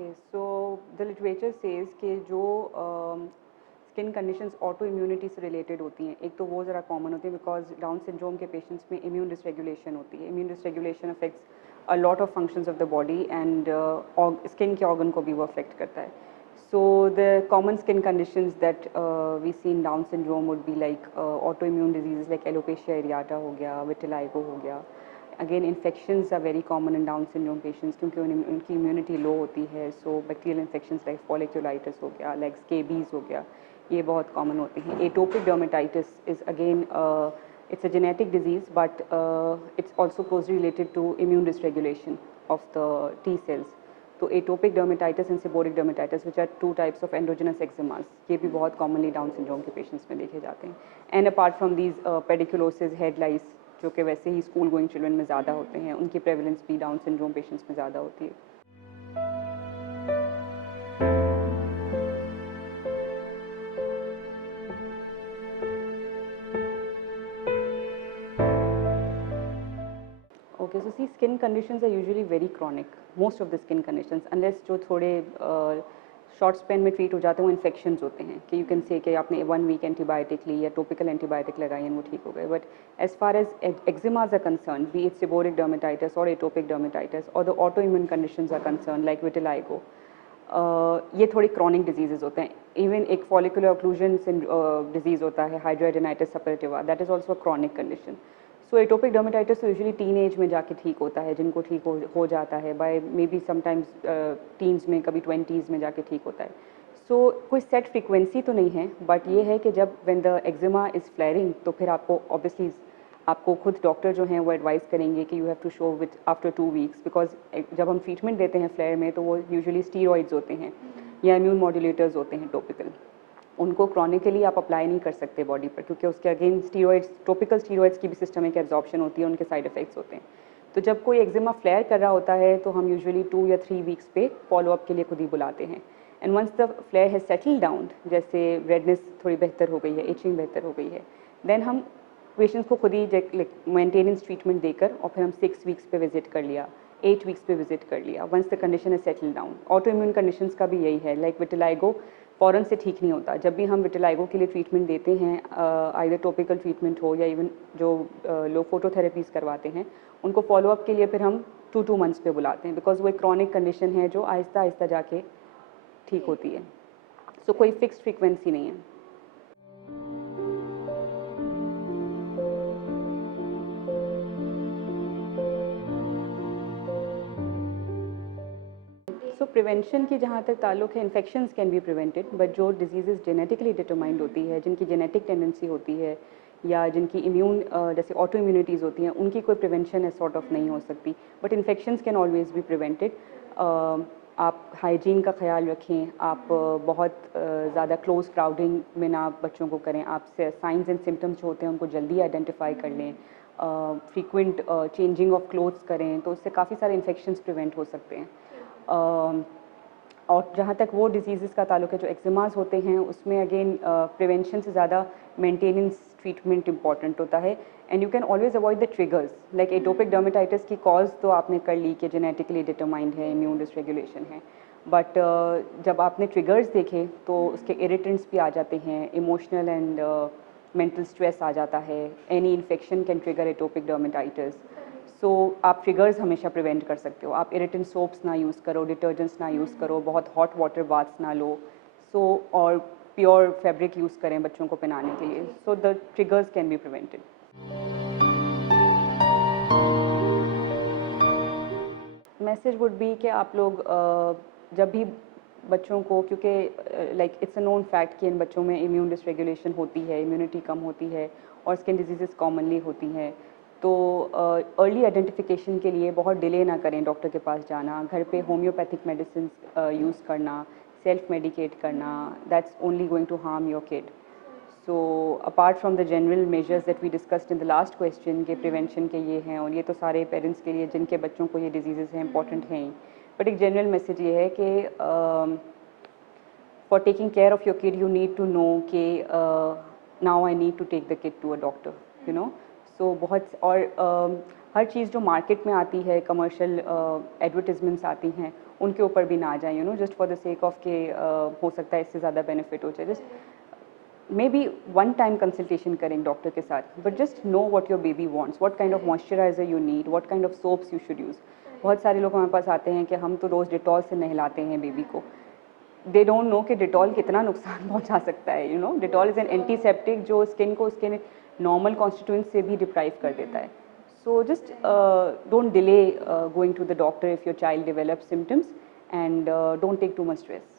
Okay, so the literature says कि जो skin conditions auto immunity से रिलेटेड होती हैं, एक तो वो ज़रा कॉमन होती है बिकॉज डाउन सिंड्रोम के पेशेंट्स में इम्यून डिसरेगुलेशन होती है. Immune dysregulation affects a lot of functions of the body and skin के ऑर्गन को भी वो अफेक्ट करता है. So the common skin conditions that we see in Down syndrome would be like autoimmune diseases like alopecia areata हो गया, vitiligo हो गया. Again, infections are very common in Down syndrome patients क्योंकि उनकी immunity low होती है. So bacterial infections like folliculitis हो गया, like scabies हो गया, ये बहुत common होती हैं. Atopic dermatitis is again it's a genetic disease, but it's also closely related to immune dysregulation of the T cells. तो atopic dermatitis and seborrhoeic dermatitis which are two types of androgenous eczemas, ये भी बहुत commonly down syndrome के patients में देखे जाते हैं. And apart from these pediculosis, head lice, जो कि वैसे ही स्कूल गोइंग चिल्ड्रन में ज़्यादा होते हैं, उनकी प्रेवलेंस भी डाउन सिंड्रोम पेशेंट्स में ज़्यादा होती है. Okay, so see, skin conditions are usually very chronic. Most of the skin conditions, unless जो थोड़े शॉर्ट स्पेन में ट्रीट हो जाते हैं, वो इन्फेक्शंस होते हैं कि यू कैन से कि आपने 1 वीक एंटीबायोटिक ली या टॉपिकल एंटीबायोटिक लगाई एंड वो ठीक हो गए. But as far as eczemas are concern, be it seborrhoeic dermatitis और एटोपिक डर्मेटाइटिस और the auto immune conditions are concern like vitiligo, ये थोड़ी क्रॉनिक डिजीजेज होते हैं. इवन एक फॉलिकुलर ऑक्लूजन डिजीज़ होता है hidradenitis suppurativa, that is also a chronic condition. So atopic dermatitis तो यूजुअली टीन एज में जाके ठीक होता है, जिनको ठीक हो जाता है by maybe sometimes teens में, कभी 20s में जाके ठीक होता है. सो कोई सेट फ्रीक्वेंसी तो नहीं है, बट ये है कि जब when the eczema is flaring तो फिर आपको ऑब्वियसली आपको खुद डॉक्टर जो हैं वो एडवाइस करेंगे कि you have to show with after 2 weeks, because जब हम ट्रीटमेंट देते हैं फ्लेयर में तो वो यूजुअली स्टीरॉइड्स होते हैं या इम्यून मॉड्यूलेटर्स होते हैं टॉपिकल. उनको क्रॉनिकली आप अप्लाई नहीं कर सकते बॉडी पर क्योंकि उसके अगेन स्टीरॉइड्स, टॉपिकल स्टीरॉइड्स की भी सिस्टमिक एब्जॉर्प्शन होती है, उनके साइड इफेक्ट्स होते हैं. तो जब कोई एक्जिमा फ्लेयर कर रहा होता है तो हम यूजुअली 2 या 3 वीक्स पे फॉलोअप के लिए खुद ही बुलाते हैं. And once the flare has settle down, जैसे रेडनेस थोड़ी बेहतर हो गई है, इचिंग बेहतर हो गई है, देन हम पेशेंट्स को खुद ही मेंटेनेंस ट्रीटमेंट देकर और फिर हम 6 वीक्स पे विजिट कर लिया, 8 वीक्स पे विजिट कर लिया once the condition is settle down. Auto immune conditions का भी यही है, लाइक विटिलाइगो फ़ौरन से ठीक नहीं होता. जब भी हम विटिलाइगो के लिए ट्रीटमेंट देते हैं, आइदर टॉपिकल ट्रीटमेंट हो या इवन जो लोग फोटोथेरेपीज़ करवाते हैं, उनको फॉलोअप के लिए फिर हम 2 मंथ्स पे बुलाते हैं बिकॉज वो एक क्रॉनिक कंडीशन है जो आहिस्ता आहिस्ता जाके ठीक होती है. सो कोई फिक्स्ड फ्रीक्वेंसी नहीं है. सो प्रिवेंशन की जहाँ तक ताल्लुक है, infections can be prevented, but जो डिजीज़ जेनेटिकली डिटरमाइंड होती है, जिनकी जेनेटिक टेंडेंसी होती है या जिनकी इम्यून जैसे ऑटो इम्यूनिटीज़ होती हैं, उनकी कोई प्रिवेंशन है सॉर्ट ऑफ नहीं हो सकती. But infections can always be prevented. आप हाइजीन का ख्याल रखें, आप बहुत ज़्यादा क्लोज क्राउडिंग में ना बच्चों को करें, आप साइंस एंड सिम्टम्स जो होते हैं उनको जल्दी आइडेंटिफाई कर लें, फ्रीक्वेंट चेंजिंग ऑफ क्लोथ्स करें, तो उससे काफ़ी सारे इन्फेक्शंस प्रिवेंट हो सकते हैं. और जहाँ तक वो डिजीज़ का ताल्लुक है जो एक्जिमास होते हैं, उसमें अगेन प्रिवेंशन से ज़्यादा मेंटेनेंस ट्रीटमेंट इंपॉर्टेंट होता है. And you can always avoid the triggers, like atopic dermatitis की कॉज तो आपने कर ली कि जेनेटिकली डिटरमाइंड है, इम्यून डिसरेगुलेशन है, बट जब आपने ट्रिगर्स देखे तो उसके इरिटेंट्स भी आ जाते हैं, इमोशनल एंड मेंटल स्ट्रेस आ जाता है, any infection can trigger atopic dermatitis. So आप ट्रिगर्स हमेशा प्रिवेंट कर सकते हो. आप इरिटेंट सोप्स ना यूज़ करो, डिटर्जेंट्स ना यूज़ करो, बहुत हॉट वाटर बाथ्स ना लो. सो और प्योर फैब्रिक यूज़ करें बच्चों को पहनाने के लिए. So the triggers can be prevented. Message would be कि आप लोग जब भी बच्चों को, क्योंकि like it's a known fact कि इन बच्चों में इम्यून डिसरेगुलेशन होती है, इम्यूनिटी कम होती है और स्किन डिजीज़ कॉमनली होती हैं, तो अर्ली आइडेंटिफिकेशन के लिए बहुत डिले ना करें डॉक्टर के पास जाना. घर पे होम्योपैथिक मेडिसिन यूज़ करना, सेल्फ मेडिकेट करना, that's only going to harm your kid. So apart from the general measures that we discussed in the last question के प्रिवेंशन के ये हैं, और ये तो सारे पेरेंट्स के लिए जिनके बच्चों को ये डिजीज़ हैं इंपॉर्टेंट हैं ही. बट एक जनरल मैसेज ये है कि for taking care of your kid you need to know कि now I need to take the kid to a doctor, you know. So बहुत और हर चीज़ जो मार्केट में आती है, कमर्शियल एडवर्टिजमेंट्स आती हैं, उनके ऊपर भी ना आ जाए, you know, just for the sake of के हो सकता है इससे ज़्यादा बेनिफिट हो जाए। Just may be one time consultation करें डॉक्टर के साथ, but just know what your baby wants, what kind of moisturiser you need, what kind of soaps you should use. बहुत सारे लोग हमारे पास आते हैं कि हम तो रोज़ डिटॉल से नहलाते हैं बेबी को। दे डोंट नो कि डिटॉल कितना नुकसान पहुंचा सकता है, you know. Dettol is an antiseptic जो स्किन को उसके नॉर्मल कॉन्स्टिट्यूएंट्स से भी डिप्राइव कर देता है। So just don't delay going to the doctor if your child develop symptoms, and don't take too much stress.